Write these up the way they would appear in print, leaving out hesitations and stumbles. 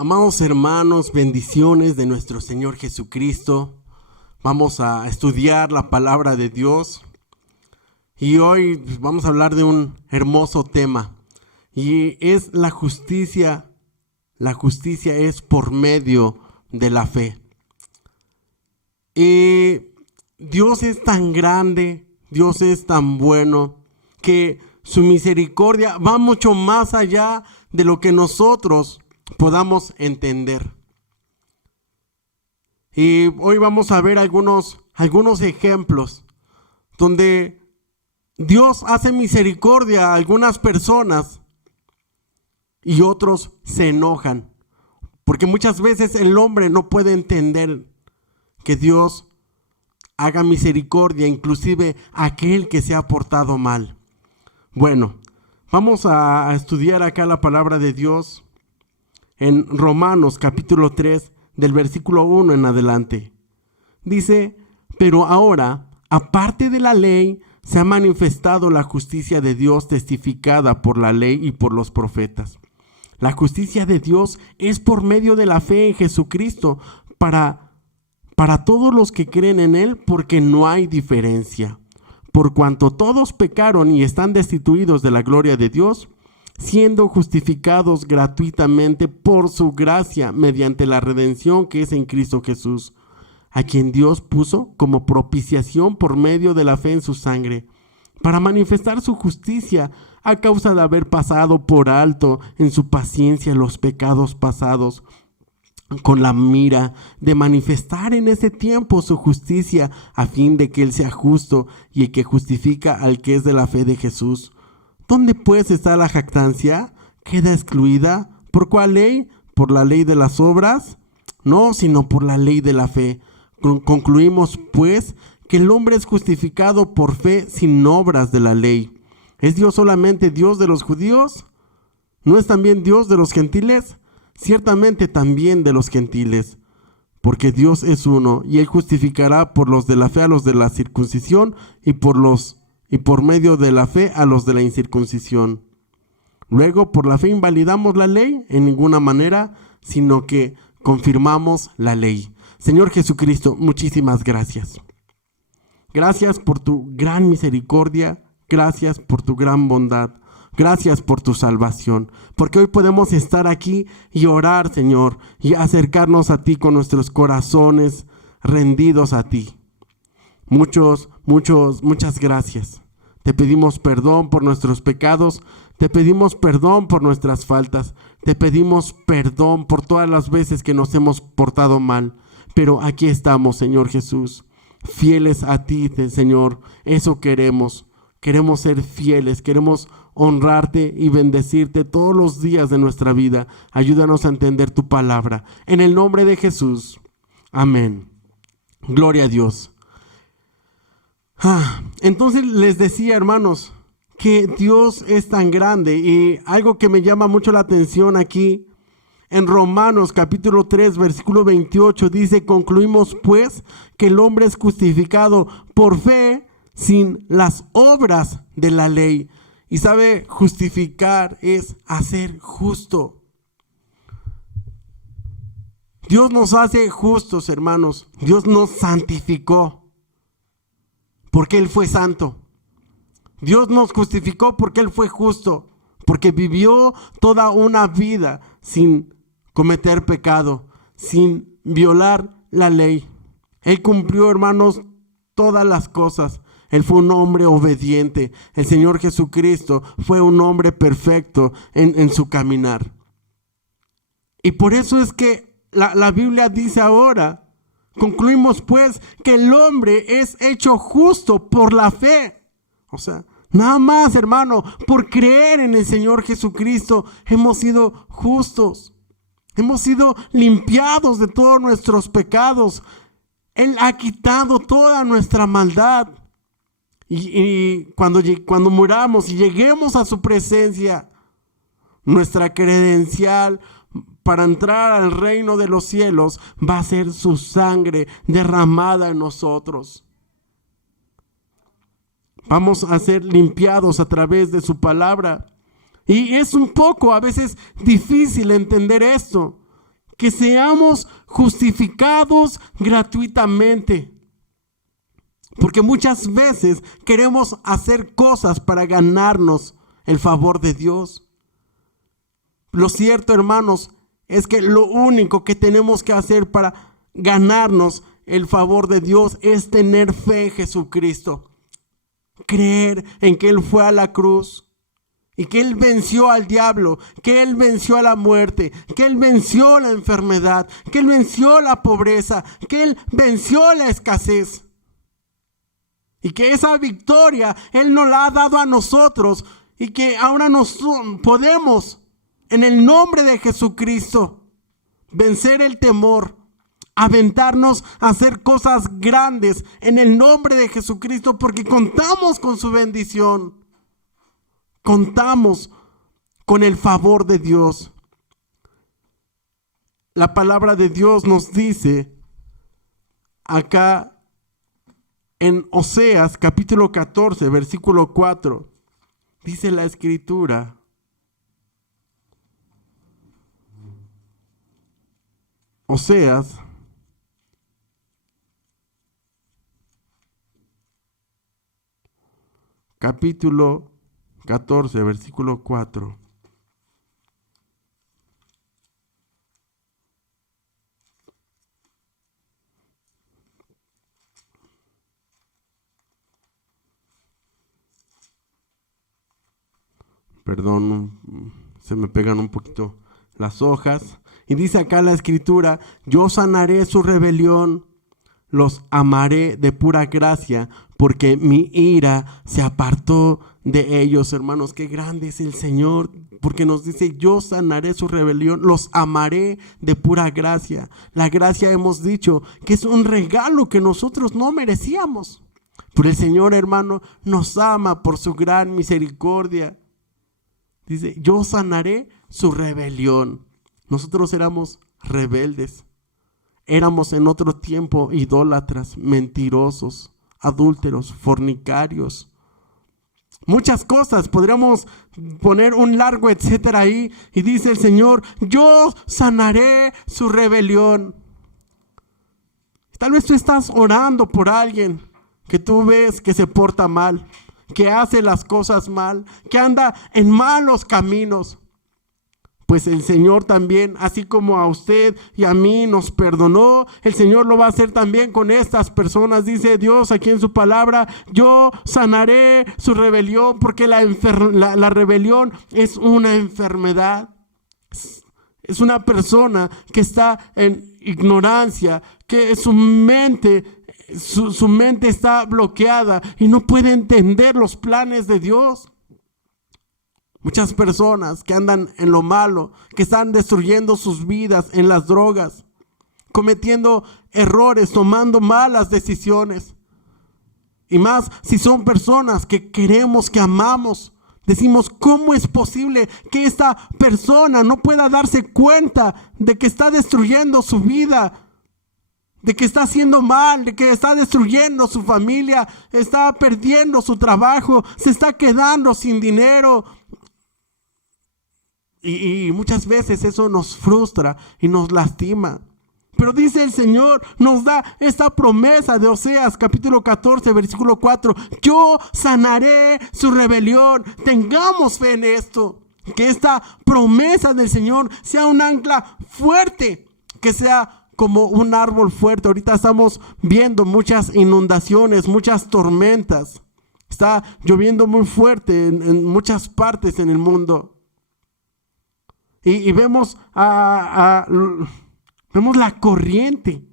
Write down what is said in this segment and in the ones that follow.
Amados hermanos, bendiciones de nuestro Señor Jesucristo. Vamos a estudiar la palabra de Dios y hoy vamos a hablar de un hermoso tema y es la justicia. La justicia es por medio de la fe. Y Dios es tan grande, Dios es tan bueno que su misericordia va mucho más allá de lo que nosotros podamos entender. Y hoy vamos a ver algunos ejemplos donde Dios hace misericordia a algunas personas y otros se enojan, porque muchas veces el hombre no puede entender que Dios haga misericordia, inclusive a aquel que se ha portado mal. Bueno, vamos a estudiar acá la palabra de Dios en Romanos capítulo 3, del versículo 1 en adelante. Dice: pero ahora, aparte de la ley, se ha manifestado la justicia de Dios testificada por la ley y por los profetas. La justicia de Dios es por medio de la fe en Jesucristo para todos los que creen en Él, porque no hay diferencia. Por cuanto todos pecaron y están destituidos de la gloria de Dios, siendo justificados gratuitamente por su gracia mediante la redención que es en Cristo Jesús, a quien Dios puso como propiciación por medio de la fe en su sangre, para manifestar su justicia a causa de haber pasado por alto en su paciencia los pecados pasados, con la mira de manifestar en ese tiempo su justicia, a fin de que Él sea justo y el que justifica al que es de la fe de Jesús. ¿Dónde pues está la jactancia? ¿Queda excluida? ¿Por cuál ley? ¿Por la ley de las obras? No, sino por la ley de la fe. Concluimos pues que el hombre es justificado por fe sin obras de la ley. ¿Es Dios solamente Dios de los judíos? ¿No es también Dios de los gentiles? Ciertamente también de los gentiles, porque Dios es uno, y Él justificará por los de la fe a los de la circuncisión y por medio de la fe a los de la incircuncisión. Luego, por la fe invalidamos la ley en ninguna manera, sino que confirmamos la ley. Señor Jesucristo, muchísimas gracias. Gracias por tu gran misericordia, gracias por tu gran bondad. Gracias por tu salvación, porque hoy podemos estar aquí y orar, Señor, y acercarnos a ti con nuestros corazones rendidos a ti. Muchas gracias. Te pedimos perdón por nuestros pecados, te pedimos perdón por nuestras faltas, te pedimos perdón por todas las veces que nos hemos portado mal. Pero aquí estamos, Señor Jesús, fieles a ti, Señor. Eso queremos. Queremos ser fieles, queremos honrarte y bendecirte todos los días de nuestra vida. Ayúdanos a entender tu palabra. En el nombre de Jesús. Amén. Gloria a Dios. Entonces les decía, hermanos, que Dios es tan grande, y algo que me llama mucho la atención aquí, en Romanos capítulo 3, versículo 28, dice: concluimos pues que el hombre es justificado por fe sin las obras de la ley. Y sabe, justificar es hacer justo. Dios nos hace justos, hermanos. Dios nos santificó porque Él fue santo. Dios nos justificó porque Él fue justo, porque vivió toda una vida sin cometer pecado, sin violar la ley. Él cumplió, hermanos, todas las cosas. Él fue un hombre obediente. El Señor Jesucristo fue un hombre perfecto en su caminar. Y por eso es que la Biblia dice ahora: concluimos pues que el hombre es hecho justo por la fe. O sea, nada más, hermano, por creer en el Señor Jesucristo hemos sido justos. Hemos sido limpiados de todos nuestros pecados. Él ha quitado toda nuestra maldad. Y cuando muramos y lleguemos a su presencia, nuestra credencial para entrar al reino de los cielos va a ser su sangre derramada en nosotros. Vamos a ser limpiados a través de su palabra. Y es un poco a veces difícil entender esto. que seamos justificados gratuitamente. Porque muchas veces queremos hacer cosas para ganarnos el favor de Dios. Lo cierto, hermanos, es que lo único que tenemos que hacer para ganarnos el favor de Dios es tener fe en Jesucristo. Creer en que Él fue a la cruz y que Él venció al diablo, que Él venció a la muerte, que Él venció la enfermedad, que Él venció la pobreza, que Él venció la escasez. Y que esa victoria Él nos la ha dado a nosotros y que ahora nos podemos, en el nombre de Jesucristo, vencer el temor, aventarnos a hacer cosas grandes en el nombre de Jesucristo, porque contamos con su bendición, contamos con el favor de Dios. La palabra de Dios nos dice acá en Oseas capítulo 14, versículo 4, dice la Escritura: Oseas capítulo 14, versículo 4. Perdón, se me pegan un poquito las hojas. Y dice acá la Escritura: yo sanaré su rebelión, los amaré de pura gracia, porque mi ira se apartó de ellos. Hermanos, qué grande es el Señor, porque nos dice: yo sanaré su rebelión, los amaré de pura gracia. La gracia, hemos dicho, que es un regalo que nosotros no merecíamos. Pero el Señor, hermano, nos ama por su gran misericordia. Dice: yo sanaré su rebelión. Nosotros éramos rebeldes. Éramos en otro tiempo idólatras, mentirosos, adúlteros, fornicarios. Muchas cosas, podríamos poner un largo etcétera ahí. Y dice el Señor: yo sanaré su rebelión. Tal vez tú estás orando por alguien que tú ves que se porta mal, que hace las cosas mal, que anda en malos caminos. Pues el Señor también, así como a usted y a mí nos perdonó, el Señor lo va a hacer también con estas personas. Dice Dios aquí en su palabra: yo sanaré su rebelión, porque la rebelión es una enfermedad. Es una persona que está en ignorancia, que su mente está bloqueada y no puede entender los planes de Dios. Muchas personas que andan en lo malo, que están destruyendo sus vidas en las drogas, cometiendo errores, tomando malas decisiones. Y más si son personas que queremos, que amamos. Decimos: ¿cómo es posible que esta persona no pueda darse cuenta de que está destruyendo su vida? De que está haciendo mal, de que está destruyendo su familia, está perdiendo su trabajo, se está quedando sin dinero. Y muchas veces eso nos frustra y nos lastima. Pero dice el Señor, nos da esta promesa de Oseas capítulo 14, versículo 4. Yo sanaré su rebelión. Tengamos fe en esto. Que esta promesa del Señor sea un ancla fuerte, que sea como un árbol fuerte. Ahorita estamos viendo muchas inundaciones, muchas tormentas. Está lloviendo muy fuerte en muchas partes en el mundo. Y vemos vemos la corriente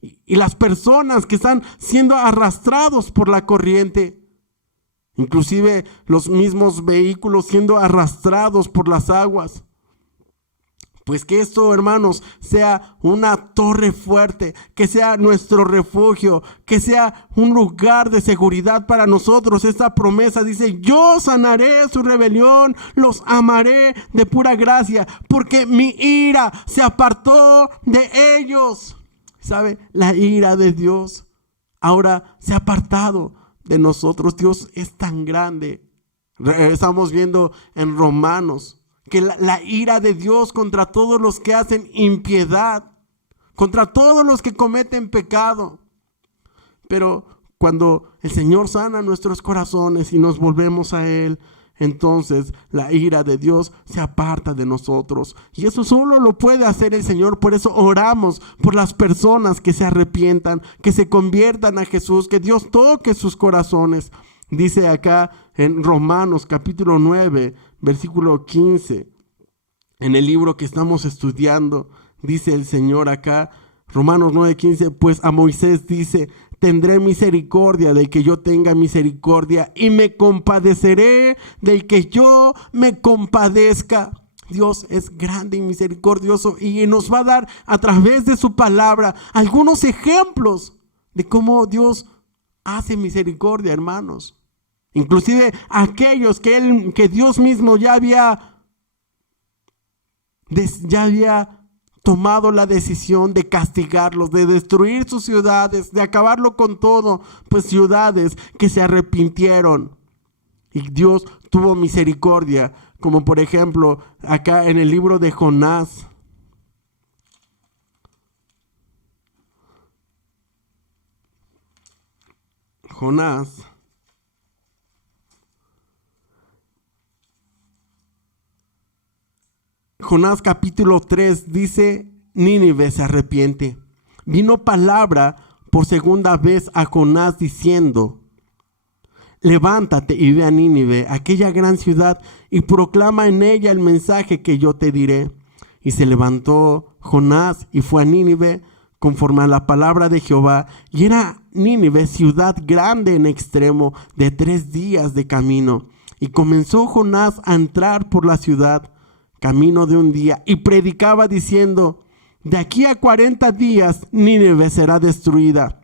y las personas que están siendo arrastrados por la corriente. Inclusive los mismos vehículos siendo arrastrados por las aguas. Pues que esto, hermanos, sea una torre fuerte, que sea nuestro refugio, que sea un lugar de seguridad para nosotros. Esta promesa dice: yo sanaré su rebelión, los amaré de pura gracia, porque mi ira se apartó de ellos. ¿Sabe? La ira de Dios ahora se ha apartado de nosotros. Dios es tan grande. Estamos viendo en Romanos que la ira de Dios contra todos los que hacen impiedad, contra todos los que cometen pecado. Pero cuando el Señor sana nuestros corazones y nos volvemos a Él, entonces la ira de Dios se aparta de nosotros. Y eso solo lo puede hacer el Señor. Por eso oramos por las personas que se arrepientan, que se conviertan a Jesús, que Dios toque sus corazones. Dice acá en Romanos capítulo 9, versículo 15, en el libro que estamos estudiando, dice el Señor acá, Romanos 9:15, pues a Moisés dice: tendré misericordia del que yo tenga misericordia y me compadeceré del que yo me compadezca. Dios es grande y misericordioso y nos va a dar a través de su palabra algunos ejemplos de cómo Dios hace misericordia, hermanos. Inclusive aquellos que Dios mismo ya había tomado la decisión de castigarlos, de destruir sus ciudades, de acabarlo con todo, pues ciudades que se arrepintieron. Y Dios tuvo misericordia, como por ejemplo acá en el libro de Jonás. Jonás capítulo 3 dice: Nínive se arrepiente. Vino palabra por segunda vez a Jonás diciendo: levántate y ve a Nínive, aquella gran ciudad, y proclama en ella el mensaje que yo te diré. Y se levantó Jonás y fue a Nínive conforme a la palabra de Jehová. Y era Nínive ciudad grande en extremo, de 3 días de camino. Y comenzó Jonás a entrar por la ciudad, camino de 1 día, y predicaba diciendo: de aquí a 40 días Nínive será destruida.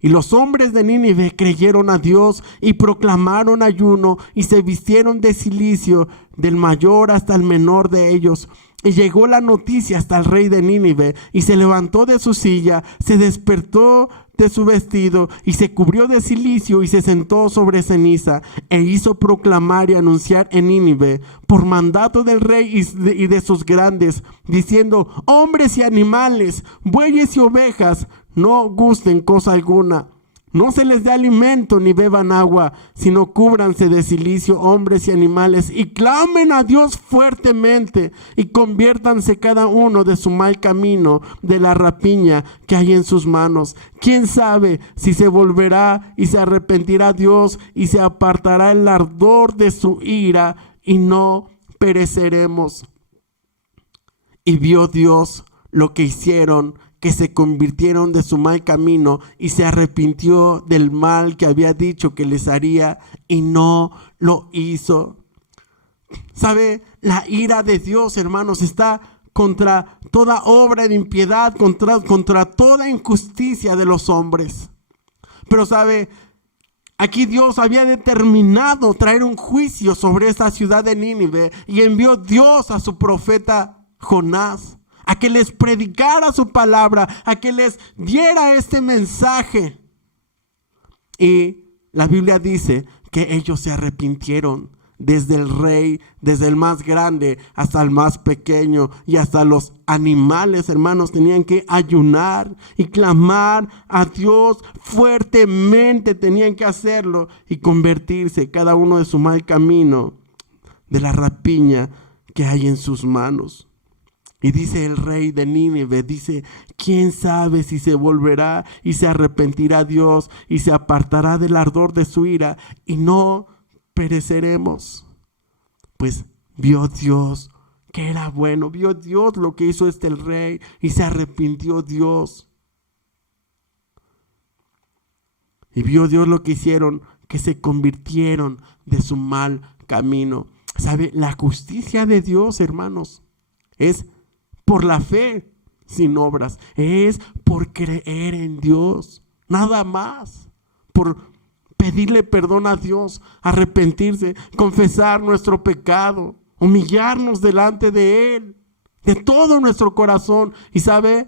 Y los hombres de Nínive creyeron a Dios y proclamaron ayuno y se vistieron de cilicio, del mayor hasta el menor de ellos. Y llegó la noticia hasta el rey de Nínive, y se levantó de su silla, se despertó de su vestido, y se cubrió de cilicio, y se sentó sobre ceniza, e hizo proclamar y anunciar en Nínive, por mandato del rey y de sus grandes, diciendo: hombres y animales, bueyes y ovejas, no gusten cosa alguna. No se les dé alimento ni beban agua, sino cúbranse de cilicio hombres y animales, y clamen a Dios fuertemente, y conviértanse cada uno de su mal camino, de la rapiña que hay en sus manos. ¿Quién sabe si se volverá y se arrepentirá Dios y se apartará el ardor de su ira y no pereceremos? Y vio Dios lo que hicieron, que se convirtieron de su mal camino, y se arrepintió del mal que había dicho que les haría, y no lo hizo. ¿Sabe? La ira de Dios, hermanos, está contra toda obra de impiedad, contra toda injusticia de los hombres. Pero ¿sabe? Aquí Dios había determinado traer un juicio sobre esta ciudad de Nínive, y envió Dios a su profeta Jonás a que les predicara su palabra, a que les diera este mensaje. Y la Biblia dice que ellos se arrepintieron, desde el rey, desde el más grande hasta el más pequeño, y hasta los animales, hermanos, tenían que ayunar y clamar a Dios fuertemente, tenían que hacerlo y convertirse cada uno de su mal camino, de la rapiña que hay en sus manos. Y dice el rey de Nínive, dice: ¿quién sabe si se volverá y se arrepentirá Dios y se apartará del ardor de su ira y no pereceremos? Pues vio Dios que era bueno, vio Dios lo que hizo el rey y se arrepintió Dios. Y vio Dios lo que hicieron, que se convirtieron de su mal camino. ¿Sabe? La justicia de Dios, hermanos, es por la fe, sin obras. Es por creer en Dios, nada más. Por pedirle perdón a Dios, arrepentirse, confesar nuestro pecado, humillarnos delante de Él, de todo nuestro corazón. Y sabe,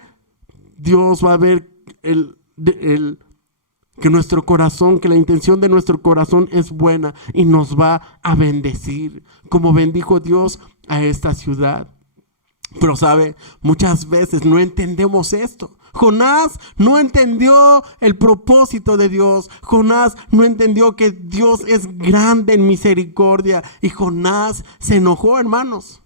Dios va a ver que nuestro corazón, que la intención de nuestro corazón es buena, y nos va a bendecir, como bendijo Dios a esta ciudad. Pero sabe, muchas veces no entendemos esto. Jonás no entendió el propósito de Dios. Jonás no entendió que Dios es grande en misericordia. Y Jonás se enojó, hermanos.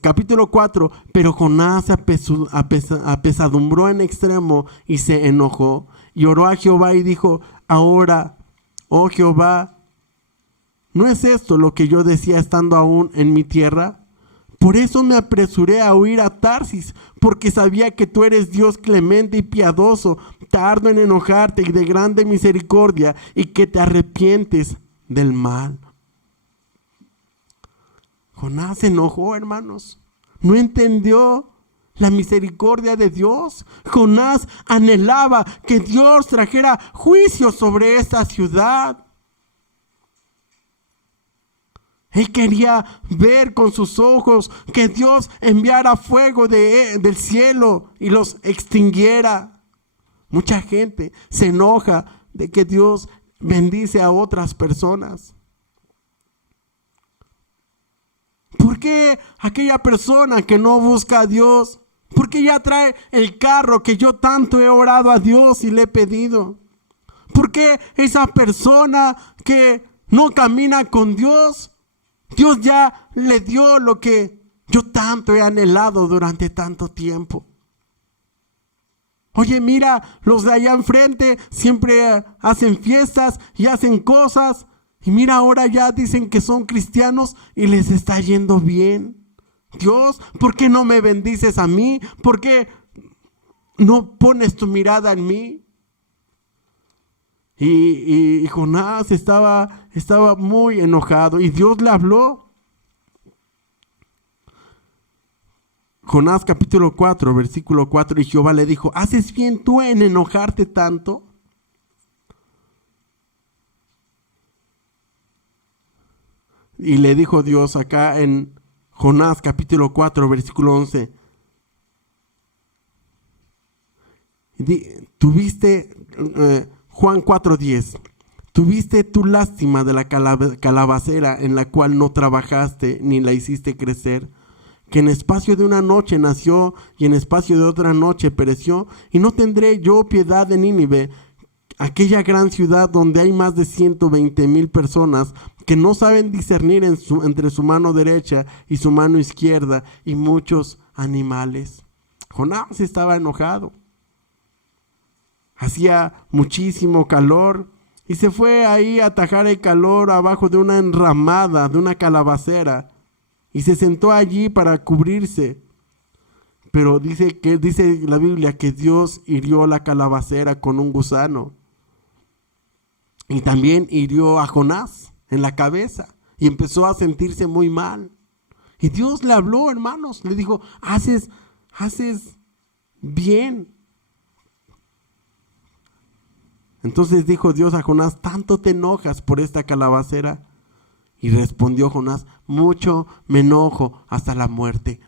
Capítulo 4, pero Jonás se apesadumbró en extremo y se enojó. Y oró a Jehová y dijo, ahora, oh Jehová, ¿no es esto lo que yo decía estando aún en mi tierra? Por eso me apresuré a huir a Tarsis, porque sabía que tú eres Dios clemente y piadoso, tardo en enojarte y de grande misericordia, y que te arrepientes del mal. Jonás se enojó, hermanos. No entendió la misericordia de Dios. Jonás anhelaba que Dios trajera juicio sobre esta ciudad. Él quería ver con sus ojos que Dios enviara fuego del cielo y los extinguiera. Mucha gente se enoja de que Dios bendice a otras personas. ¿Por qué aquella persona que no busca a Dios? ¿Por qué ya trae el carro que yo tanto he orado a Dios y le he pedido? ¿Por qué esa persona que no camina con Dios? Dios ya le dio lo que yo tanto he anhelado durante tanto tiempo. Oye, mira, los de allá enfrente siempre hacen fiestas y hacen cosas. Y mira, ahora ya dicen que son cristianos y les está yendo bien. Dios, ¿por qué no me bendices a mí? ¿Por qué no pones tu mirada en mí? Y Jonás estaba muy enojado y Dios le habló. Jonás capítulo 4, versículo 4, y Jehová le dijo, ¿haces bien tú en enojarte tanto? Y le dijo Dios acá en Jonás capítulo 4, versículo 11. Tuviste, Juan 4:10. Tuviste tu lástima de la calabacera en la cual no trabajaste ni la hiciste crecer, que en espacio de una noche nació y en espacio de otra noche pereció, y no tendré yo piedad de Nínive, aquella gran ciudad donde hay más de 120,000 personas que no saben discernir entre su mano derecha y su mano izquierda, y muchos animales. Jonás estaba enojado. Hacía muchísimo calor y se fue ahí a atajar el calor abajo de una enramada, de una calabacera, y se sentó allí para cubrirse. Pero dice la Biblia que Dios hirió la calabacera con un gusano. Y también hirió a Jonás en la cabeza y empezó a sentirse muy mal. Y Dios le habló, hermanos, le dijo, haces bien. Entonces dijo Dios a Jonás, ¿tanto te enojas por esta calabacera? Y respondió Jonás, mucho me enojo hasta la muerte.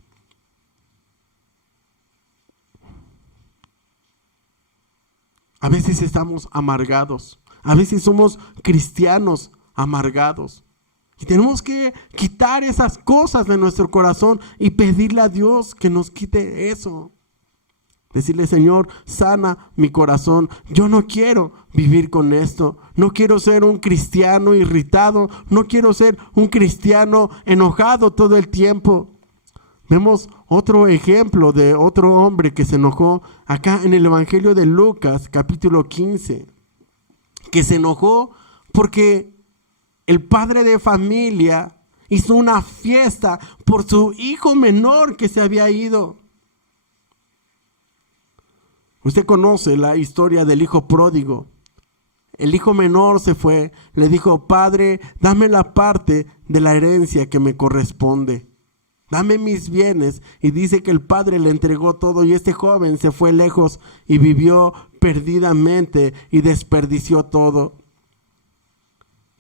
A veces estamos amargados. A veces somos cristianos amargados. Y tenemos que quitar esas cosas de nuestro corazón y pedirle a Dios que nos quite eso. Decirle, Señor, sana mi corazón. Yo no quiero vivir con esto. No quiero ser un cristiano irritado. No quiero ser un cristiano enojado todo el tiempo. Vemos otro ejemplo de otro hombre que se enojó acá en el Evangelio de Lucas, capítulo 15. Que se enojó porque el padre de familia hizo una fiesta por su hijo menor que se había ido. Usted conoce la historia del hijo pródigo. El hijo menor se fue, le dijo, Padre, dame la parte de la herencia que me corresponde. Dame mis bienes. Y dice que el padre le entregó todo y este joven se fue lejos y vivió perdidamente y desperdició todo.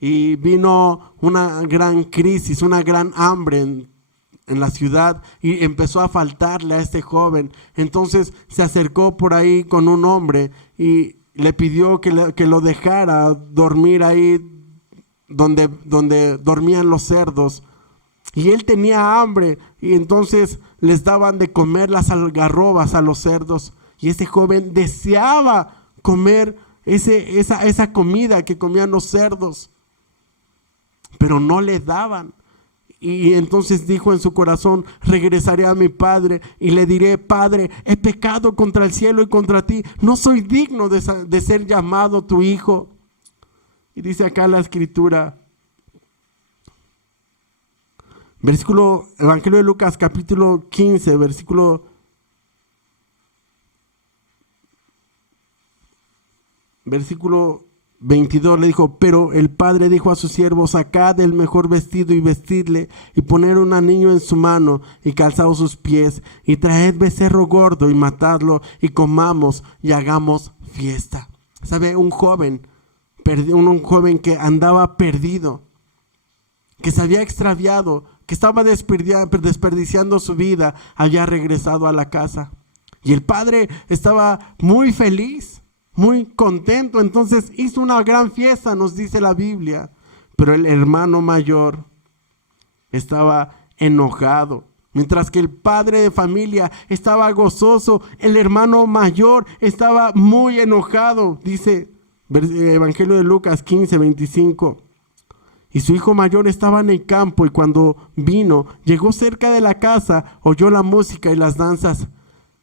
Y vino una gran crisis, una gran hambre en la ciudad y empezó a faltarle a este joven. Entonces se acercó por ahí con un hombre y le pidió que lo dejara dormir ahí donde dormían los cerdos. Y él tenía hambre y entonces les daban de comer las algarrobas a los cerdos. Y ese joven deseaba comer esa comida que comían los cerdos, pero no le daban. Y entonces dijo en su corazón: regresaré a mi padre y le diré: Padre, he pecado contra el cielo y contra ti, no soy digno de ser llamado tu hijo. Y dice acá la escritura, Evangelio de Lucas capítulo 15, versículo 22, le dijo: pero el padre dijo a sus siervos: sacad el mejor vestido y vestidle, y poner un anillo en su mano y calzaos sus pies, y traed becerro gordo y matadlo, y comamos y hagamos fiesta. ¿Sabe? Un joven que andaba perdido, que se había extraviado, que estaba desperdiciando su vida, había regresado a la casa. Y el padre estaba muy feliz, muy contento. Entonces hizo una gran fiesta, nos dice la Biblia. Pero el hermano mayor estaba enojado. Mientras que el padre de familia estaba gozoso, el hermano mayor estaba muy enojado. Dice Evangelio de Lucas 15, 25. Y su hijo mayor estaba en el campo, y cuando vino, llegó cerca de la casa, oyó la música y las danzas,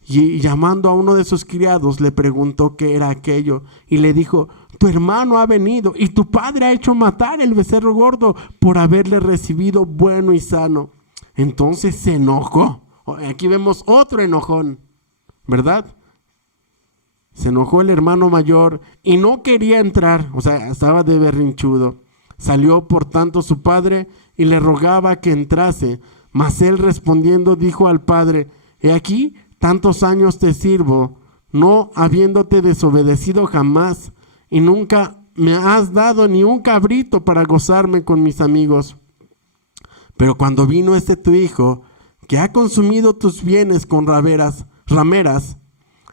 y llamando a uno de sus criados, le preguntó qué era aquello, y le dijo: tu hermano ha venido, y tu padre ha hecho matar el becerro gordo por haberle recibido bueno y sano. Entonces se enojó. Aquí vemos otro enojón, ¿verdad? Se enojó el hermano mayor y no quería entrar, o sea, estaba de berrinchudo. Salió por tanto su padre y le rogaba que entrase, mas él respondiendo dijo al padre: he aquí, tantos años te sirvo, no habiéndote desobedecido jamás, y nunca me has dado ni un cabrito para gozarme con mis amigos. Pero cuando vino tu hijo, que ha consumido tus bienes con rameras,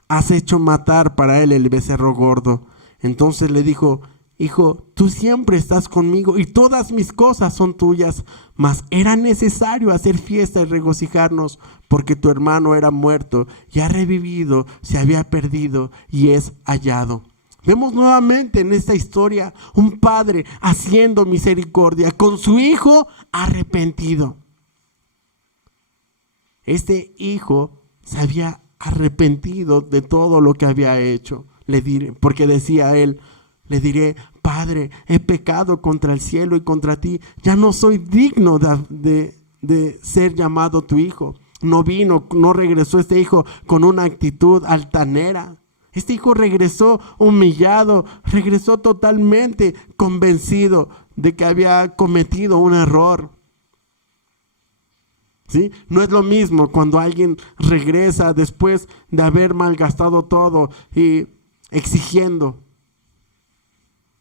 has hecho matar para él el becerro gordo. Entonces le dijo: hijo, tú siempre estás conmigo y todas mis cosas son tuyas, mas era necesario hacer fiesta y regocijarnos, porque tu hermano era muerto y ha revivido, se había perdido y es hallado. Vemos nuevamente en esta historia un padre haciendo misericordia con su hijo arrepentido. Este hijo se había arrepentido de todo lo que había hecho. Porque decía él: le diré: Padre, he pecado contra el cielo y contra ti, ya no soy digno de ser llamado tu hijo. No regresó este hijo con una actitud altanera. Este hijo regresó humillado, regresó totalmente convencido de que había cometido un error. ¿Sí? No es lo mismo cuando alguien regresa después de haber malgastado todo y exigiendo.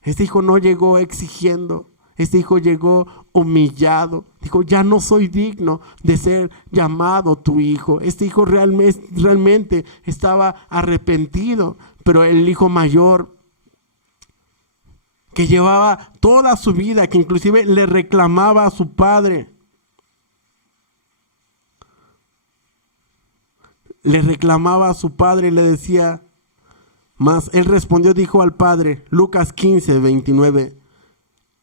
Este hijo no llegó exigiendo, este hijo llegó humillado. Dijo: ya no soy digno de ser llamado tu hijo. Este hijo realmente estaba arrepentido, pero el hijo mayor, que llevaba toda su vida, que inclusive le reclamaba a su padre, y le decía: mas él respondió, dijo al padre, Lucas 15, 29,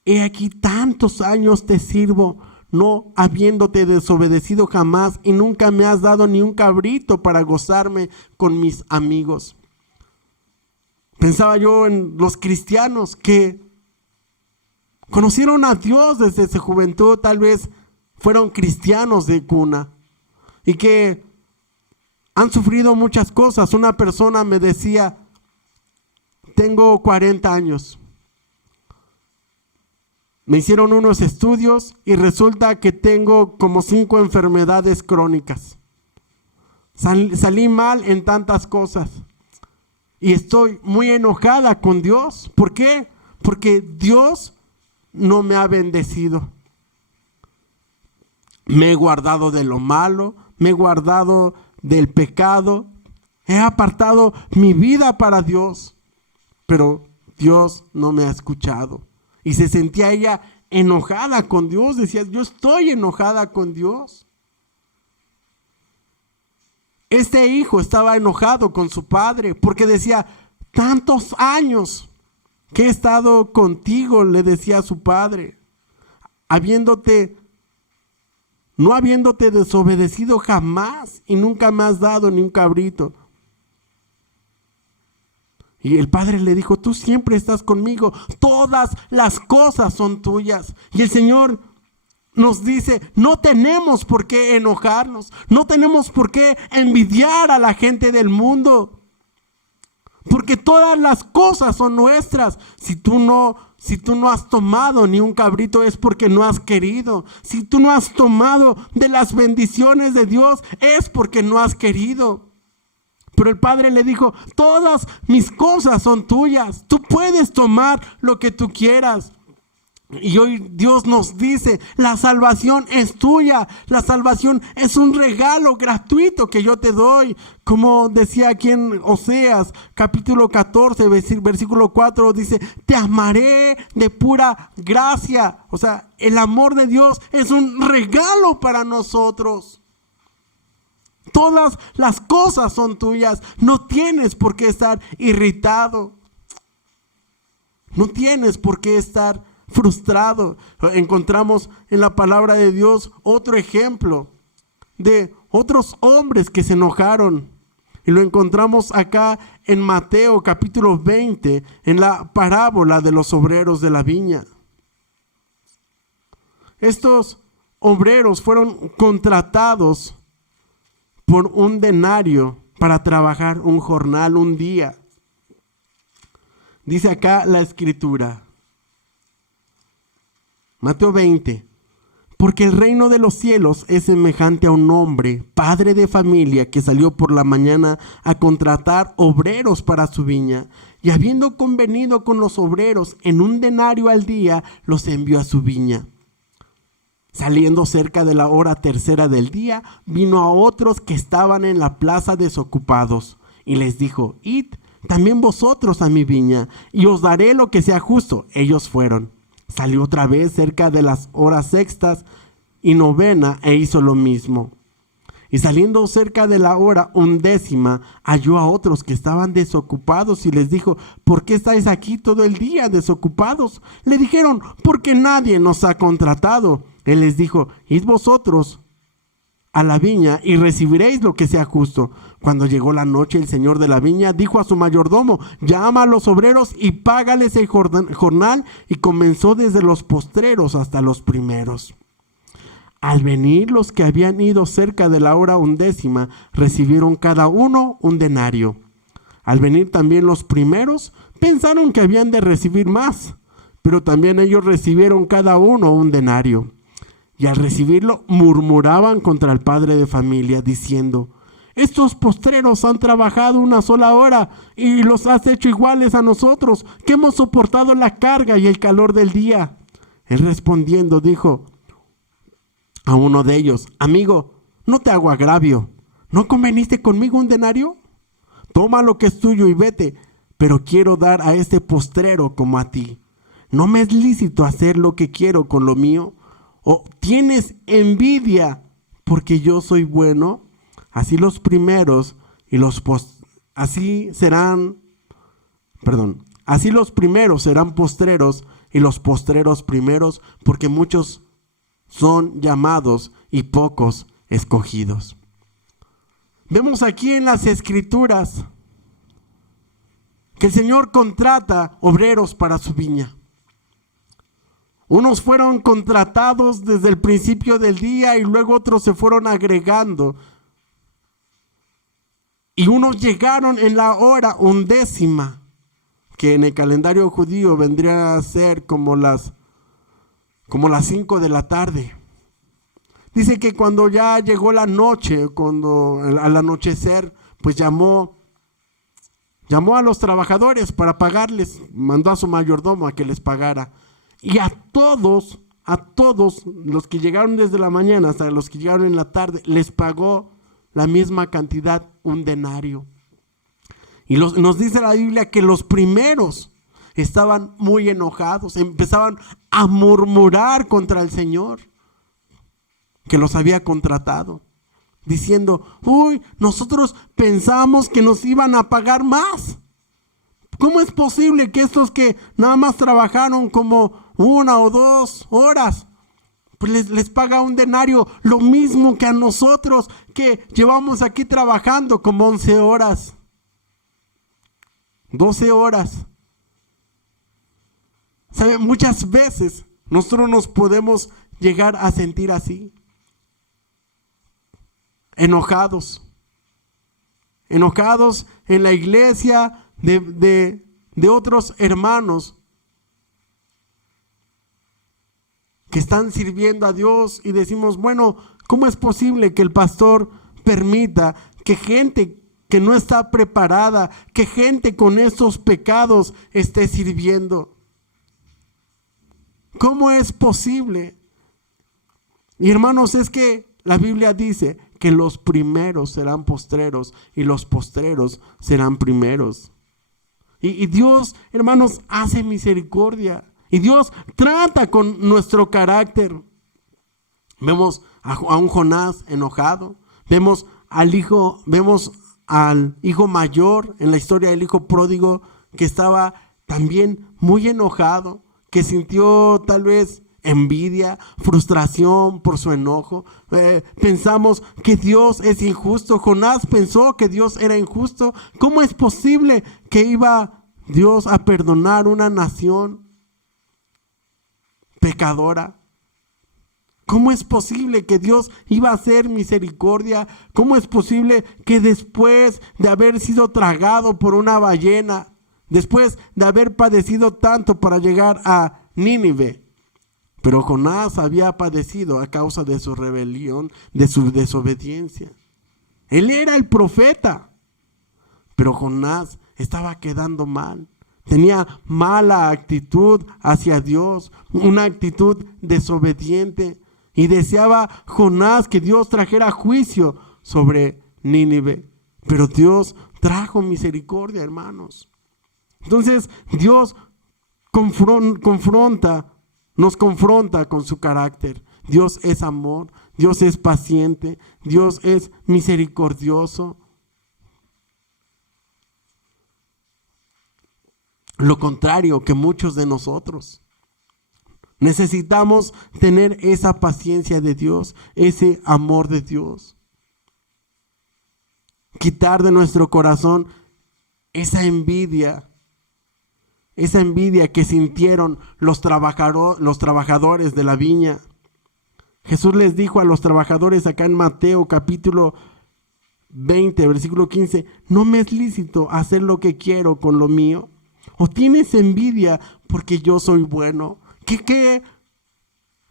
he aquí tantos años te sirvo, no habiéndote desobedecido jamás, y nunca me has dado ni un cabrito para gozarme con mis amigos. Pensaba yo en los cristianos que conocieron a Dios desde su juventud, tal vez fueron cristianos de cuna, y que han sufrido muchas cosas. Una persona me decía: tengo 40 años. Me hicieron unos estudios y resulta que tengo como 5 enfermedades crónicas. Salí mal en tantas cosas. Y estoy muy enojada con Dios. ¿Por qué? Porque Dios no me ha bendecido. Me he guardado de lo malo, me he guardado del pecado. He apartado mi vida para Dios. Pero Dios no me ha escuchado. Y se sentía ella enojada con Dios. Decía, yo estoy enojada con Dios. Este hijo estaba enojado con su padre porque decía, tantos años que he estado contigo, le decía a su padre, no habiéndote desobedecido jamás y nunca me has dado ni un cabrito. Y el padre le dijo, tú siempre estás conmigo, todas las cosas son tuyas. Y el Señor nos dice, no tenemos por qué enojarnos, no tenemos por qué envidiar a la gente del mundo, porque todas las cosas son nuestras. Si tú no has tomado ni un cabrito es porque no has querido. Si tú no has tomado de las bendiciones de Dios es porque no has querido. Pero el padre le dijo, todas mis cosas son tuyas, tú puedes tomar lo que tú quieras. Y hoy Dios nos dice, la salvación es tuya, la salvación es un regalo gratuito que yo te doy. Como decía aquí en Oseas, capítulo 14, versículo 4, dice, te amaré de pura gracia. O sea, el amor de Dios es un regalo para nosotros. Todas las cosas son tuyas, no tienes por qué estar irritado, no tienes por qué estar frustrado. Encontramos en la palabra de Dios otro ejemplo de otros hombres que se enojaron. Y lo encontramos acá en Mateo capítulo 20, en la parábola de los obreros de la viña. Estos obreros fueron contratados por un denario para trabajar un jornal, un día. Dice acá la escritura. Mateo 20, porque el reino de los cielos es semejante a un hombre, padre de familia, que salió por la mañana a contratar obreros para su viña, y habiendo convenido con los obreros en un denario al día, los envió a su viña. Saliendo cerca de la hora tercera del día, vino a otros que estaban en la plaza desocupados, y les dijo, id también vosotros a mi viña, y os daré lo que sea justo. Ellos fueron. Salió otra vez cerca de las horas sextas y novena e hizo lo mismo. Y saliendo cerca de la hora 11, halló a otros que estaban desocupados y les dijo, ¿por qué estáis aquí todo el día desocupados? Le dijeron, porque nadie nos ha contratado. Él les dijo, id vosotros a la viña y recibiréis lo que sea justo. Cuando llegó la noche, el señor de la viña dijo a su mayordomo, llama a los obreros y págales el jornal, y comenzó desde los postreros hasta los primeros. Al venir los que habían ido cerca de la hora 11, recibieron cada uno un denario. Al venir también los primeros, pensaron que habían de recibir más, pero también ellos recibieron cada uno un denario. Y al recibirlo murmuraban contra el padre de familia, diciendo, estos postreros han trabajado una sola hora y los has hecho iguales a nosotros, que hemos soportado la carga y el calor del día. Él respondiendo dijo a uno de ellos, amigo, no te hago agravio, ¿no conveniste conmigo un denario? Toma lo que es tuyo y vete, pero quiero dar a este postrero como a ti. ¿No me es lícito hacer lo que quiero con lo mío? ¿O tienes envidia porque yo soy bueno? Así los primeros serán postreros y los postreros primeros, porque muchos son llamados y pocos escogidos. Vemos aquí en las Escrituras que el Señor contrata obreros para su viña. Unos fueron contratados desde el principio del día y luego otros se fueron agregando. Y unos llegaron en la hora 11, que en el calendario judío vendría a ser como las 5 de la tarde. Dice que cuando ya llegó la noche, al anochecer, pues llamó a los trabajadores para pagarles, mandó a su mayordomo a que les pagara. Y a todos los que llegaron desde la mañana hasta los que llegaron en la tarde, les pagó la misma cantidad, un denario. Y nos dice la Biblia que los primeros estaban muy enojados, empezaban a murmurar contra el Señor que los había contratado, diciendo: uy, nosotros pensamos que nos iban a pagar más. ¿Cómo es posible que estos que nada más trabajaron como 1 o 2 horas, pues les paga un denario, lo mismo que a nosotros que llevamos aquí trabajando como 11 horas, 12 horas? ¿Sabe? Muchas veces nosotros nos podemos llegar a sentir así, enojados en la iglesia de otros hermanos que están sirviendo a Dios, y decimos: bueno, ¿cómo es posible que el pastor permita que gente que no está preparada, que gente con estos pecados esté sirviendo? ¿Cómo es posible? Y hermanos, es que la Biblia dice que los primeros serán postreros y los postreros serán primeros. Y Dios, hermanos, hace misericordia. Y Dios trata con nuestro carácter. Vemos a un Jonás enojado. Vemos al hijo mayor en la historia del hijo pródigo, que estaba también muy enojado, que sintió tal vez envidia, frustración por su enojo. Pensamos que Dios es injusto. Jonás pensó que Dios era injusto. ¿Cómo es posible que iba Dios a perdonar una nación pecadora? ¿Cómo es posible que Dios iba a hacer misericordia? ¿Cómo es posible que después de haber sido tragado por una ballena, después de haber padecido tanto para llegar a Nínive? Pero Jonás había padecido a causa de su rebelión, de su desobediencia. Él era el profeta, pero Jonás estaba quedando mal. Tenía mala actitud hacia Dios, una actitud desobediente. Y deseaba Jonás que Dios trajera juicio sobre Nínive. Pero Dios trajo misericordia, hermanos. Entonces Dios nos confronta con su carácter. Dios es amor, Dios es paciente, Dios es misericordioso. Lo contrario que muchos de nosotros. Necesitamos tener esa paciencia de Dios, ese amor de Dios. Quitar de nuestro corazón esa envidia que sintieron los trabajadores de la viña. Jesús les dijo a los trabajadores acá en Mateo capítulo 20, versículo 15: ¿no me es lícito hacer lo que quiero con lo mío? ¿O tienes envidia porque yo soy bueno? ¿Qué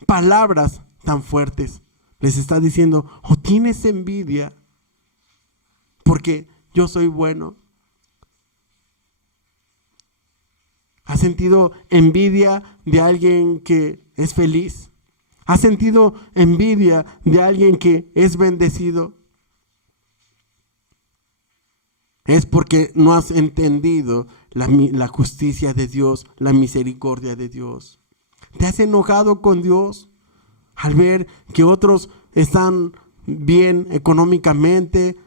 palabras tan fuertes les está diciendo? ¿O tienes envidia porque yo soy bueno? ¿Has sentido envidia de alguien que es feliz? ¿Has sentido envidia de alguien que es bendecido? Es porque no has entendido la justicia de Dios, la misericordia de Dios. ¿Te has enojado con Dios al ver que otros están bien económicamente,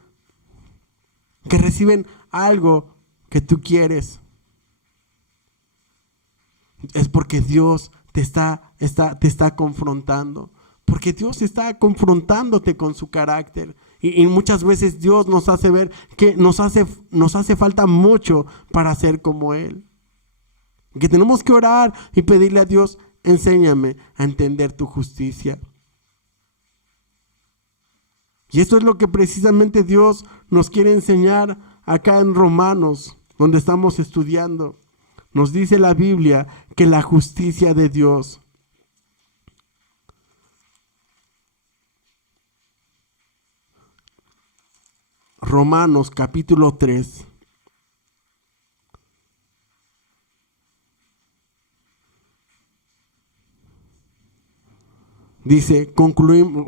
que reciben algo que tú quieres? Es porque Dios te está confrontando, porque Dios está confrontándote con su carácter. Y muchas veces Dios nos hace ver que nos hace falta mucho para ser como Él. Que tenemos que orar y pedirle a Dios: enséñame a entender tu justicia. Y esto es lo que precisamente Dios nos quiere enseñar acá en Romanos, donde estamos estudiando. Nos dice la Biblia que la justicia de Dios Romanos capítulo 3. Dice,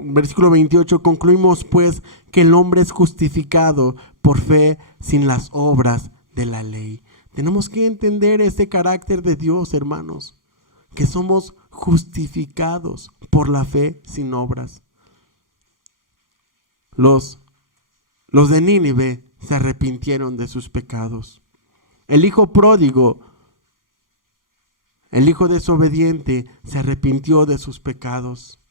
versículo 28, concluimos pues que el hombre es justificado por fe sin las obras de la ley. Tenemos que entender este carácter de Dios, hermanos, que somos justificados por la fe sin obras. Los de Nínive se arrepintieron de sus pecados. El hijo pródigo, el hijo desobediente, se arrepintió de sus pecados.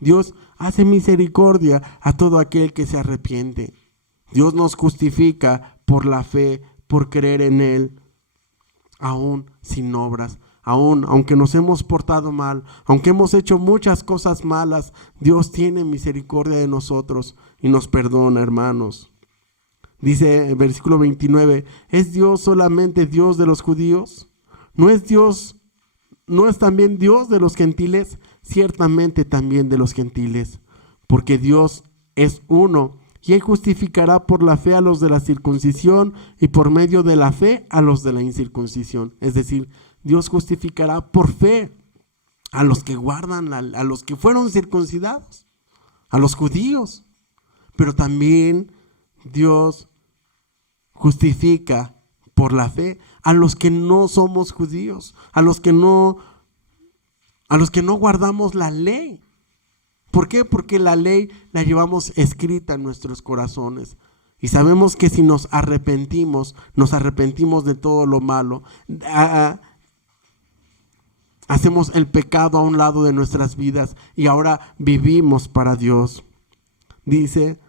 Dios hace misericordia a todo aquel que se arrepiente. Dios nos justifica por la fe, por creer en Él, aún sin obras. Aunque nos hemos portado mal, aunque hemos hecho muchas cosas malas, Dios tiene misericordia de nosotros y nos perdona, hermanos. Dice en versículo 29, ¿es Dios solamente Dios de los judíos? ¿No es también Dios de los gentiles? Ciertamente también de los gentiles, porque Dios es uno, y Él justificará por la fe a los de la circuncisión y por medio de la fe a los de la incircuncisión. Es decir, Dios justificará por fe a los que guardan, a los que fueron circuncidados, a los judíos. Pero también Dios justifica por la fe a los que no somos judíos, a los que no guardamos la ley. ¿Por qué? Porque la ley la llevamos escrita en nuestros corazones. Y sabemos que si nos arrepentimos de todo lo malo. Hacemos el pecado a un lado de nuestras vidas y ahora vivimos para Dios. Dice,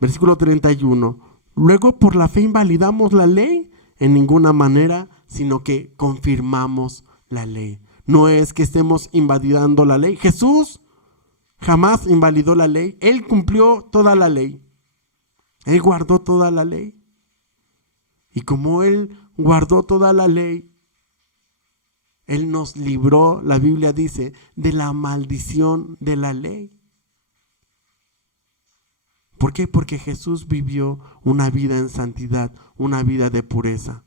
versículo 31, luego por la fe invalidamos la ley en ninguna manera, sino que confirmamos la ley. No es que estemos invalidando la ley. Jesús jamás invalidó la ley. Él cumplió toda la ley. Él guardó toda la ley. Y como Él guardó toda la ley, Él nos libró, la Biblia dice, de la maldición de la ley. ¿Por qué? Porque Jesús vivió una vida en santidad, una vida de pureza.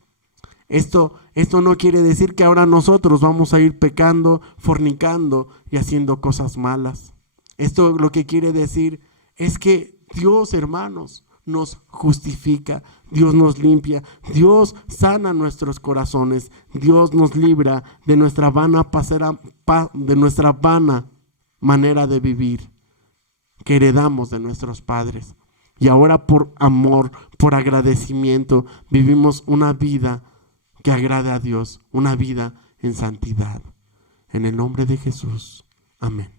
Esto no quiere decir que ahora nosotros vamos a ir pecando, fornicando y haciendo cosas malas. Esto lo que quiere decir es que Dios, hermanos, nos justifica, Dios nos limpia, Dios sana nuestros corazones, Dios nos libra de nuestra vana manera de vivir que heredamos de nuestros padres. Y ahora por amor, por agradecimiento, vivimos una vida que agrade a Dios, una vida en santidad. En el nombre de Jesús. Amén.